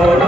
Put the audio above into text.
Lord.